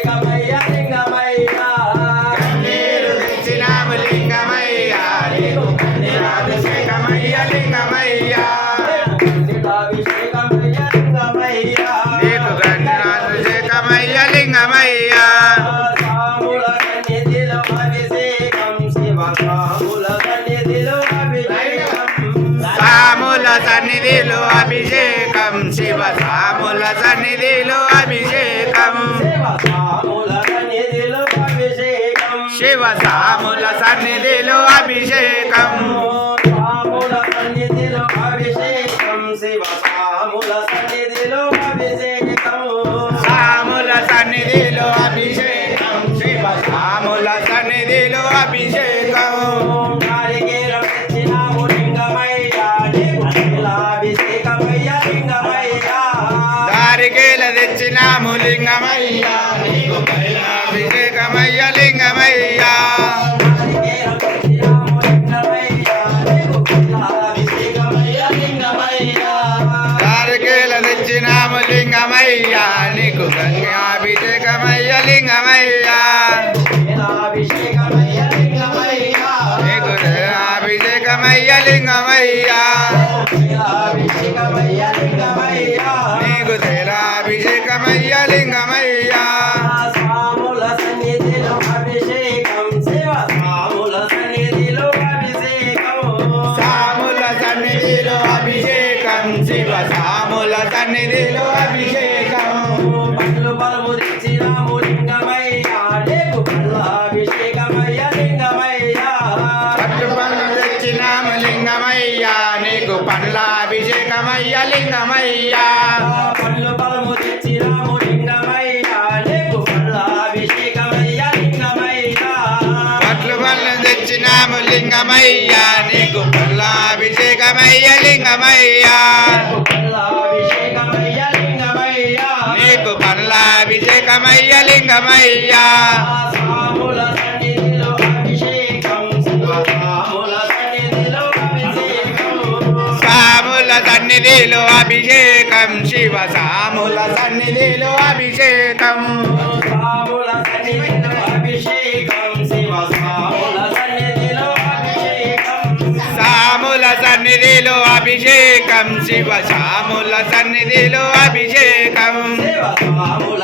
అభిషేకమయ్య లింగమయ్య కన్నీరు తెచ్చినాము లింగమయ్య నీకు కన్నీరాభిషేకమయ్య లింగమయ్య అభిషేకమయ్య లింగమయ్య నీకు కన్నీరాభిషేకమయ్య లింగమయ్య సాముల సన్నిధిలో అభిషేకం శివ సాముల సన్నిధిలో అభిషేకం సాముల సన్నిధిలో అభిషేకం శివ సాముల సన్నిధిలో అభిషేకం శివ సాముల సన్నిధిలో అభిషేకం శివ సాముల సన్నిధిలో అభిషేకం శివ సాముల సన్నిధిలో అభిషేకం సాముల సన్నిధిలో అభిషేకం శివ సాముల సన్నిధిలో అభిషేకం నారికేలం తెచ్చినాము లింగమయ్య నీకు అభిషేకమయ్య లింగమయ్య దారికేల తెచ్చినాము లింగమయ్య నీకు అభిషేకమయ్య లింగమయ్య దారికేల తెచ్చినాము లింగమయ్య నీకు గంగాభిషేకమయ్య లింగమయ్య నీకు అభిషేకమయ్య లింగమయ్య నీకు తైలాభిషేకమయ్య లింగమయ్య సాముల సన్నిధిలో అభిషేకం శివ సాముల సన్నిధిలో అభిషేకం సాముల సన్నిధిలో అభిషేకం శివ సాముల సన్నిధిలో అభిషేకం పళ్ళు బలము తెచ్చినాము లింగమయ్య నీకు అభిషేకమయ్య లింగమయ్య పట్టు పళ్ళు తెచ్చినాము లింగమయ్య నీకు పండ్లాభిషేకమయ్య లింగమయ్య పళ్ళు బలము తెచ్చినాము లింగమయ్య నీకు అభిషేకమయ్య లింగమయ్య పట్లు పళ్ళు తెచ్చినాము లింగమయ్య నీకు పండ్లాభిషేకమయ్య లింగమయ్య అభిషేకమయ్య లింగమయ్య నీకు పండ్లాభిషేకమయ్య లింగమయ్య సాముల సన్నిధిలో అభిషేకం శివ సాముల సన్నిధిలో అభిషేకం సాముల సన్నిధిలో అభిషేకం శివ సాముల సన్నిధిలో అభిషేకం సాముల సన్నిధిలో అభిషేకం శివ సాముల సన్నిధిలో అభిషేకం సాముల సన్నిధిలో అభిషేకం శివ సాముల సన్నిధిలో అభిషేకం శివ సాముల